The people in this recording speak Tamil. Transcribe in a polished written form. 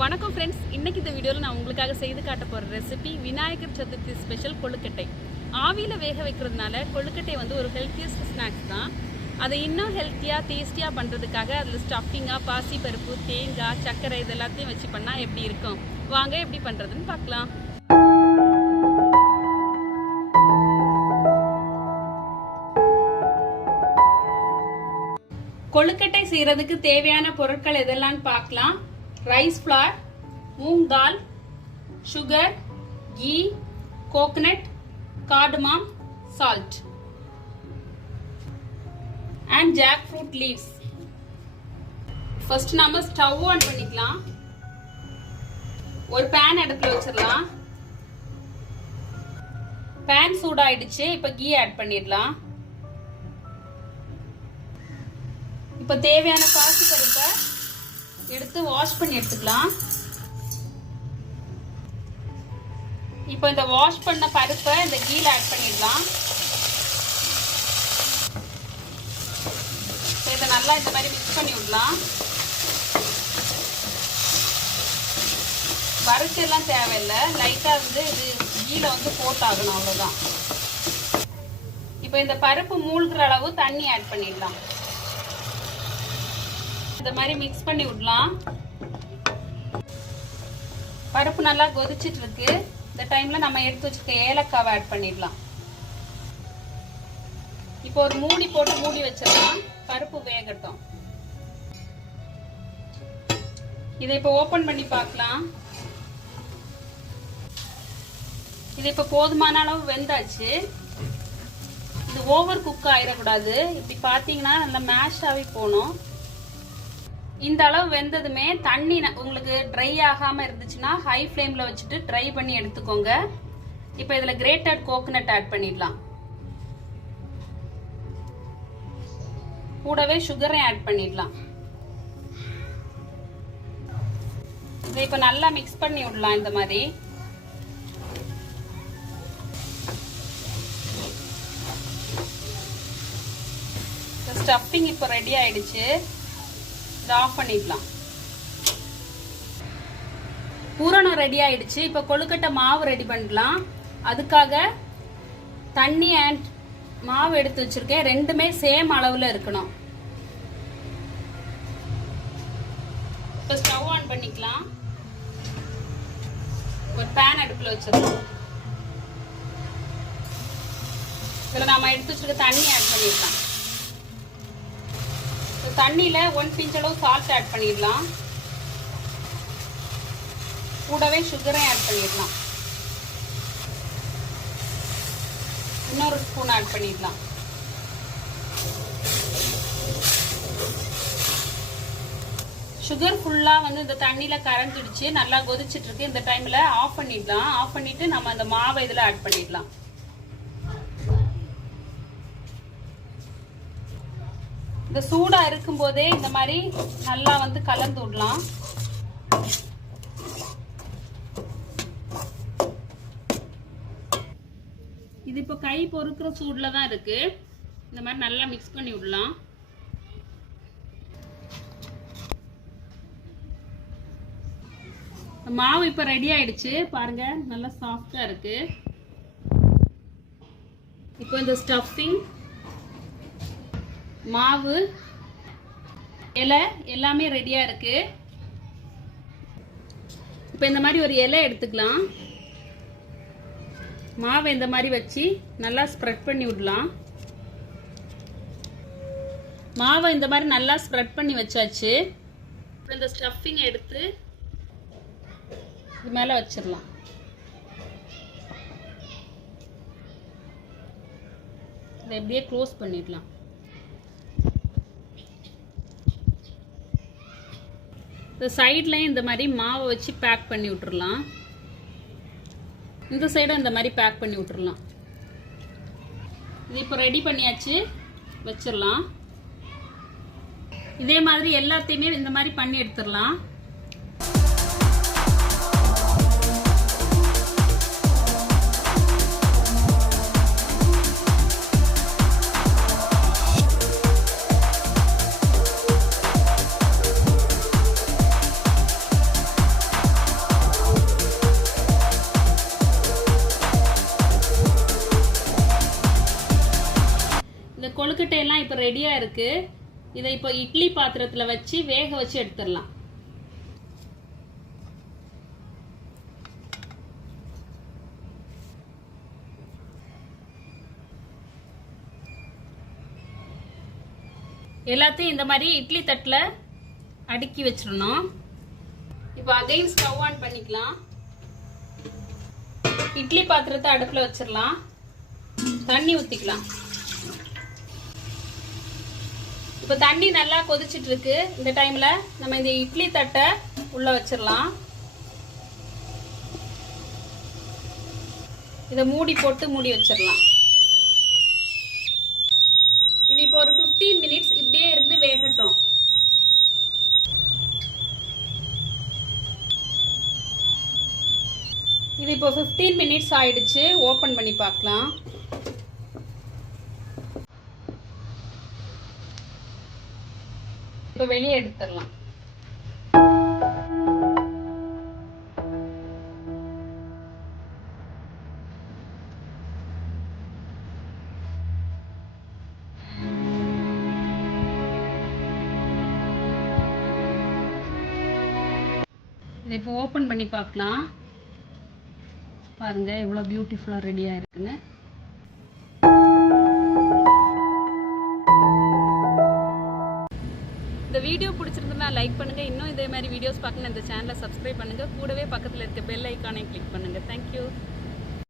வணக்கம் ஃப்ரெண்ட்ஸ், இன்றைக்கி இந்த வீடியோவில் நான் உங்களுக்காக செய்து காட்ட போகிற ரெசிபி விநாயகர் சதுர்த்தி ஸ்பெஷல் கொழுக்கட்டை. ஆவியில் வேக வைக்கிறதுனால கொழுக்கட்டை வந்து ஒரு ஹெல்த்தியஸ்ட் ஸ்நாக்ஸ் தான். அதை இன்னும் ஹெல்த்தியாக டேஸ்டியாக பண்ணுறதுக்காக அதில் ஸ்டஃபிங்காக பாசிப்பருப்பு, தேங்காய், சர்க்கரை இது எல்லாத்தையும் வச்சு பண்ணால் எப்படி இருக்கும், வாங்க எப்படி பண்ணுறதுன்னு பார்க்கலாம். கொழுக்கட்டை செய்கிறதுக்கு தேவையான பொருட்கள் எதெல்லாம் பார்க்கலாம். Rice flour, moong dal, sugar, ghee, coconut, cardamom, salt and jackfruit leaves. First நாம ஸ்டவ் ஆன் பண்ணிக்கலாம். ஒரு pan அடுப்புல வச்சிரலாம். pan சூடாயிடுச்சு. இப்போ கீ ஆட் பண்ணிடலாம். இப்போ தேவையான பாசிப்பருப்பை எடுத்து வாஷ் பண்ணி எடுத்துக்கலாம். இப்போ இந்த வாஷ் பண்ண பருப்பை இந்த கீல ஆட் பண்ணிடலாம். இதை நல்லா இந்த மாதிரி மிக்ஸ் பண்ணி விடலாம். வறுக்கெல்லாம் தேவையில்லை, லைட்டாக வந்து இது கீல வந்து போட்டாகணும், அவ்வளோதான். இப்போ இந்த பருப்பு மூழ்கிற அளவு தண்ணி ஆட் பண்ணிடலாம். இந்த மாதிரி மிக்ஸ் பண்ணி விடலாம். பருப்பு நல்லா கொதிச்சிட்டு இருக்கு. இந்த டைம்ல நம்ம எடுத்து வச்சிருக்க ஏலக்காவை ஆட் பண்ணிடலாம். இப்போ ஒரு மூடி போட்டு மூடி வச்சிடலாம், பருப்பு வேகட்டும். இதை இப்போ ஓபன் பண்ணி பார்க்கலாம். இது இப்போ போதுமான அளவு வெந்தாச்சு. இது ஓவர் குக் ஆயிடக்கூடாது. இப்படி பார்த்தீங்கன்னா நல்லா மேஷ் ஆகி போகணும். இந்த அளவு வெந்ததுமே தண்ணி உங்களுக்கு ட்ரை ஆகாம இருந்துச்சுன்னா ஹை ஃப்ளேம்ல வச்சுட்டு ட்ரை பண்ணி எடுத்துக்கோங்க. இப்போ இதுல கிரேட்டட் கோகனட் ஆட் பண்ணிடலாம். கூடவே சுகரை ஆட் பண்ணிடலாம். இதை இப்போ நல்லா மிக்ஸ் பண்ணி விடலாம். இந்த மாதிரி ஸ்டஃபிங் இப்போ ரெடி ஆயிடுச்சு. ஆஃப் பண்ணிடலாம். பூரணம் ரெடி ஆயிடுச்சு. இப்ப கொழுக்கட்டை மாவு ரெடி பண்ணலாம். அதுக்காக தண்ணி அண்ட் மாவு எடுத்து வச்சிருக்கேன். ரெண்டுமே சேம் அளவுல இருக்கணும். இப்ப ஸ்டவ் ஆன் பண்ணிக்கலாம். ஒரு பேன் அடுப்புல வச்சிடலாம். இதுல நாம எடுத்து வச்சிருக்க தண்ணி ஆட் பண்ணிடலாம். தண்ணியில 1 பிஞ்ச் அளவு சால்ட் ஆட் பண்ணிடலாம். கூடவே சுகரை ஆட் பண்ணிடலாம். இன்னொரு ஸ்பூன் ஆட் பண்ணிடலாம். சுகர் ஃபுல்லா வந்து இந்த தண்ணியில கரைஞ்சிடுச்சு. நல்லா கொதிச்சிட்டு இருக்கு. இந்த டைம்ல ஆஃப் பண்ணிடலாம். ஆஃப் பண்ணிட்டு நம்ம அந்த மாவை இதுல ஆட் பண்ணிடலாம். இந்த சூடா இருக்கும் போதே இந்த மாதிரி நல்லா வந்து கலந்து விடலாம். இது இப்போ கை பொறுக்கிற சூடுல தான் இருக்கு. இந்த மாதிரி நல்லா மிக்ஸ் பண்ணி விடலாம். மாவு இப்போ ரெடி ஆயிடுச்சு. பாருங்க, நல்லா சாஃப்டா இருக்கு. இப்போ இந்த ஸ்டஃபிங், மாவு, இலை எல்லாமே ரெடியா இருக்கு. இப்போ இந்த மாதிரி ஒரு இலை எடுத்துக்கலாம். மாவை இந்த மாதிரி வச்சு நல்லா ஸ்ப்ரெட் பண்ணி விடலாம். மாவை இந்த மாதிரி நல்லா ஸ்ப்ரெட் பண்ணி வச்சாச்சு. இந்த ஸ்டஃபிங் எடுத்து இது மேல வச்சிடலாம். இதை எப்படியே க்ளோஸ் பண்ணிடலாம். இந்த சைட்லையும் இந்த மாதிரி மாவை வச்சு பேக் பண்ணி விட்டுறலாம். இந்த சைடும் இந்த மாதிரி பேக் பண்ணி விட்டுறலாம். இது இப்போ ரெடி பண்ணியாச்சு, வச்சிடலாம். இதே மாதிரி எல்லாத்தையுமே இந்த மாதிரி பண்ணி எடுத்துடலாம். எல்லாம் இப்போ ரெடியா இருக்கு. இதை இப்போ இட்லி பாத்திரத்துல வச்சு வேக வச்சு எடுத்துடலாம். எல்லாத்தையும் இந்த மாதிரி இட்லி தட்டுல அடுக்கி வச்சிடணும். இப்போ அகைன் ஸ்டவ் ஆன் பண்ணிக்கலாம். இட்லி பாத்திரத்தை அடுப்புல வச்சிடலாம். தண்ணி ஊத்திக்கலாம். இப்போ தண்ணி நல்லா கொதிச்சிட்டு இருக்கு. இந்த டைம்ல நம்ம இந்த இட்லி தட்டை உள்ள வச்சிடலாம். இதை மூடி போட்டு மூடி வச்சிடலாம். இது இப்போ ஒரு 15 மினிட்ஸ் இப்படியே இருந்து வேகட்டும். இது இப்போ 15 மினிட்ஸ் ஆயிடுச்சு. ஓபன் பண்ணி பார்க்கலாம். இப்போ வெளியே எடுத்துடலாம். இதை இப்போ ஓபன் பண்ணி பார்க்கலாம். பாருங்க எவ்வளவு பியூட்டிஃபுல்லா ரெடியா இருக்குன்னு. இந்த வீடியோ பிடிச்சிருந்தா லைக் பண்ணுங்க. இன்னும் இதே மாதிரி வீடியோஸ் பார்க்கணும் இந்த சேனலை சப்ஸ்கிரைப் பண்ணுங்க. கூடவே பக்கத்தில் இருக்க பெல் ஐக்கானை கிளிக் பண்ணுங்க. தேங்க்யூ.